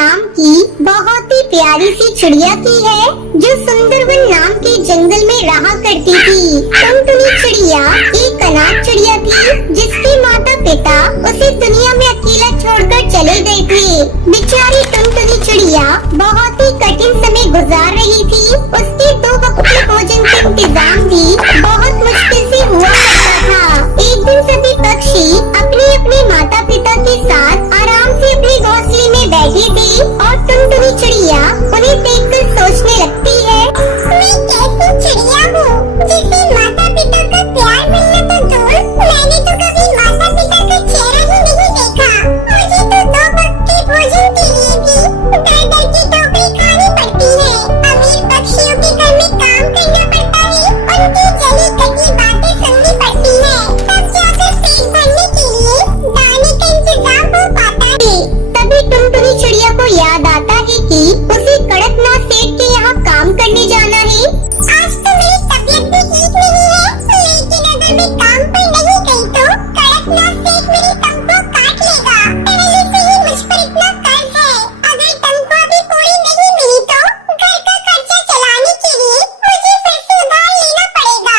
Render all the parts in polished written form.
नाम की बहुत ही प्यारी सी चिड़िया की है जो सुंदरवन नाम के जंगल में रहा करती थी। टुनटुनी चिड़िया एक अनाथ चिड़िया थी जिसके माता पिता उसे दुनिया में अकेला छोड़कर चले गए थे। बेचारी टुनटुनी चिड़िया बहुत ही कठिन समय गुजार रही थी। उसके 2 वक्त के भोजन का इंतजाम भी बहुत मुश्किल से हुआ करता था। एक दिन सभी पक्षी अपने अपने माता पिता के साथ आराम से अपने घोंसले में बैठे थे और टुनटुनी चिड़िया उन्हें देखकर सोचने लगती है, मैं कैसी चिड़िया हूँ जिसे माता पिता का प्यार मिलना तो दूर, मैंने तो कभी माता पिता का चेहरा ही नहीं देखा। मुझे तो 2 वक्त के भोजन के लिए भी दर दर की ठोकरें खानी पड़ती है। अमीर पक्षियों के घर में काम करना पड़ता है, उनकी जली कटी बातें सुननी पड़ती है, तब जाकर पेट भरने के लिए दाने का इंतजाम हो पाता है। तभी टुनटुनी चिड़िया को याद आता है कि उसे कड़कनाथ सेठ के यहाँ काम करने जाना है। आज तो मेरी तबीयत भी ठीक नहीं है, लेकिन अगर मैं काम पर नहीं गई तो कड़कनाथ सेठ मेरी तनख्वाह काट लेगा। पहले से ही मुझ पर इतना कर्ज है, अगर तनख्वाह भी पूरी नहीं मिली तो घर का खर्चा चलाने के लिए मुझे फिर से उधार लेना पड़ेगा।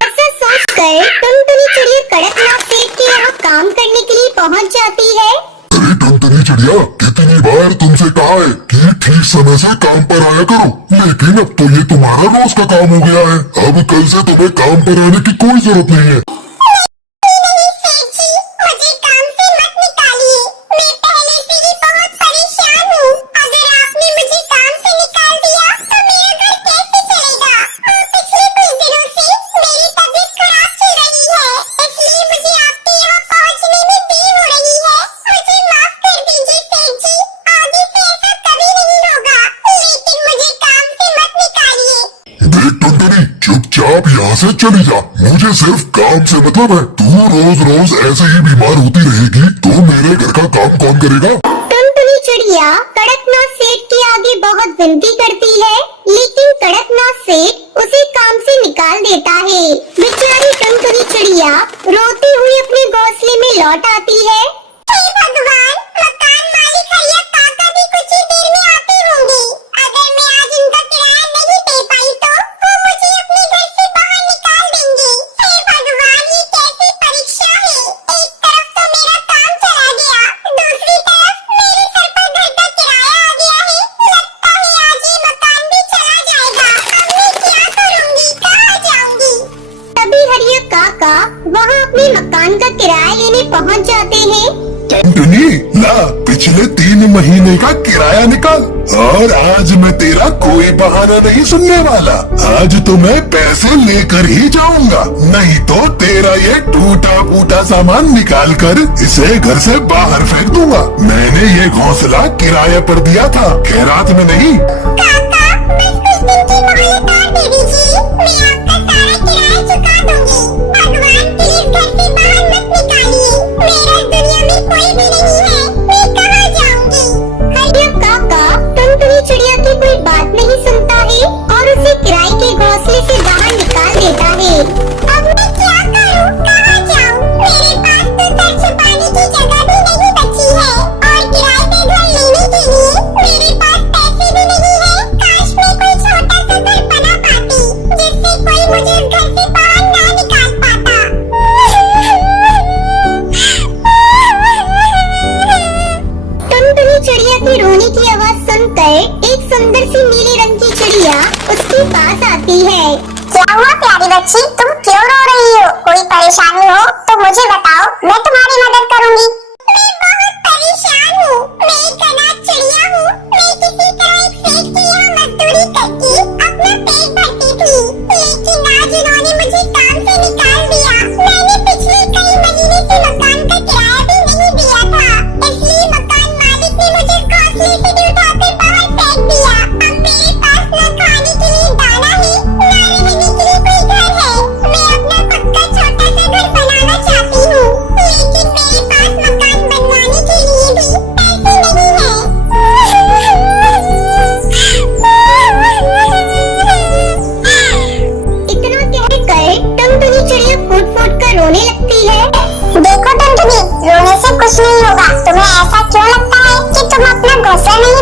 ऐसा सोचकर टुनटुनी चिड़िया कड़कनाथ सेठ के यहाँ काम करने के लिए पहुँच जाती है। अरे टुनटुनी चिड़िया, कितनी बार तुमसे कहा है कि ठीक समय से काम पर आया करो, लेकिन अब तो ये तुम्हारा रोज का काम हो गया है। अब कल से तुम्हें काम पर आने की कोई जरूरत नहीं है। चुपचाप यहाँ से चली जा, मुझे सिर्फ काम से मतलब है। तू रोज रोज ऐसे ही बीमार होती रहेगी तो मेरे घर का काम कौन करेगा? टुनटुनी चिड़िया कड़कनाथ सेठ के आगे बहुत विनती करती है, लेकिन कड़कनाथ सेठ उसे काम से निकाल देता है। बेचारी टुनटुनी चिड़िया रोती हुई अपने घोंसले में लौट आती है। हे भगवान, मकान मालिक या काका भी कुछ ही देर में आते होंगे। अगर मैं आज इनका किराया नहीं दे पाई तो वो मुझे अपने घर से बाहर निकाल देंगे। हे भगवान, ये कैसी परीक्षा है। एक तरफ तो मेरा काम चला गया, दूसरी तरफ मेरे सर पर घर का किराया आ गया है। लगता है आज ये मकान भी चला जाएगा। अब मैं क्या करूँगी, कहाँ जाऊँगी? तभी हरिया काका वहाँ अपने मकान का किराया लेने पहुँच जाते हैं। टुनटुनी, ला पिछले 3 महीने का किराया निकाल, और आज मैं तेरा कोई बहाना नहीं सुनने वाला। आज तो मैं पैसे लेकर ही जाऊंगा, नहीं तो तेरा ये टूटा फूटा सामान निकाल कर इसे घर से बाहर फेंक दूंगा। मैंने ये घोंसला किराए पर दिया था, खैरात में नहीं। काका, बस कुछ दिन की मोहलत और दे दीजिए, मैं आपका सारा किराया चुका दूंगी। भगवान प्लीज घर से बाहर मत निकालिए, मेरा इस दुनिया में कोई भी नहीं है, मैं कहाँ जाऊंगी? हरिया काका टुनटुनी चिड़िया की कोई बात नहीं सुनता है और उसे किराए के घोंसले से बाहर निकाल देता है। अब मैं क्या करूँ, कहाँ जाऊँ? मेरे पास तो सर छुपाने की जगह भी नहीं बची है, और किराए पे घर लेने के लिए मेरे पास पैसे भी नहीं है। काश मैं कोई छोटा सा घर बना पाती जिससे कोई मुझे इस घर से बाहर ना निकाल पाता। टुनटुनी चिड़िया की रोने की आवाज सुनकर एक सुंदर सी नीले रंग की चिड़िया उसके पास आती है। क्या हुआ प्यारी बच्ची, तुम क्यों रो रही हो? कोई परेशानी हो तो मुझे बताओ, मैं तुम्हारी मदद करूंगी। मैं बहुत परेशान हूँ, मैं एक अनाथ चिड़िया हूँ। मैं किसी तरह एक सेठ के यहाँ मजदूरी करके अपना पेट भरती थी, लेकिन आज उन्होंने मुझे काम से निकाल दिया। मैंने पिछले कई महीने से मकान का किराया भी नहीं दिया था, इसलिए मकान मालिक ने मुझे घोंसले से भी उठाकर बाहर फेंक दिया। अब मेरे पास न खाने के लिए दाना है, न रहने के लिए कोई घर है। मैं अपना खुद का छोटा सा घर बनाना चाहती हूँ, लेकिन मेरे पास मकान बनवाने के लिए भी पैसे नहीं है। इतना कहकर टुनटुनी चिड़िया फूट फूट कर रोने लगती है। देखो टुनटुनी, रोने से कुछ नहीं होगा। तुम्हें ऐसा क्यों लगता है कि तुम अपना घोंसला नहीं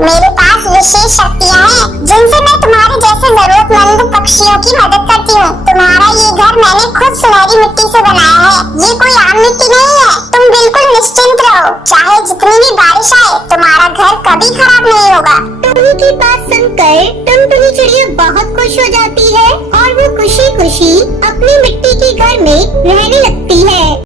मेरे पास विशेष शक्तियाँ हैं जिनसे मैं तुम्हारे जैसे जरूरतमंद पक्षियों की मदद करती हूँ। तुम्हारा ये घर मैंने खुद सुनहरी मिट्टी से बनाया है, ये कोई आम मिट्टी नहीं है। तुम बिल्कुल निश्चिंत रहो, चाहे जितनी भी बारिश आए तुम्हारा घर कभी खराब नहीं होगा। टुनी की बात सुनकर टुनटुनी चिड़िया बहुत खुश हो जाती है और वो खुशी खुशी अपनी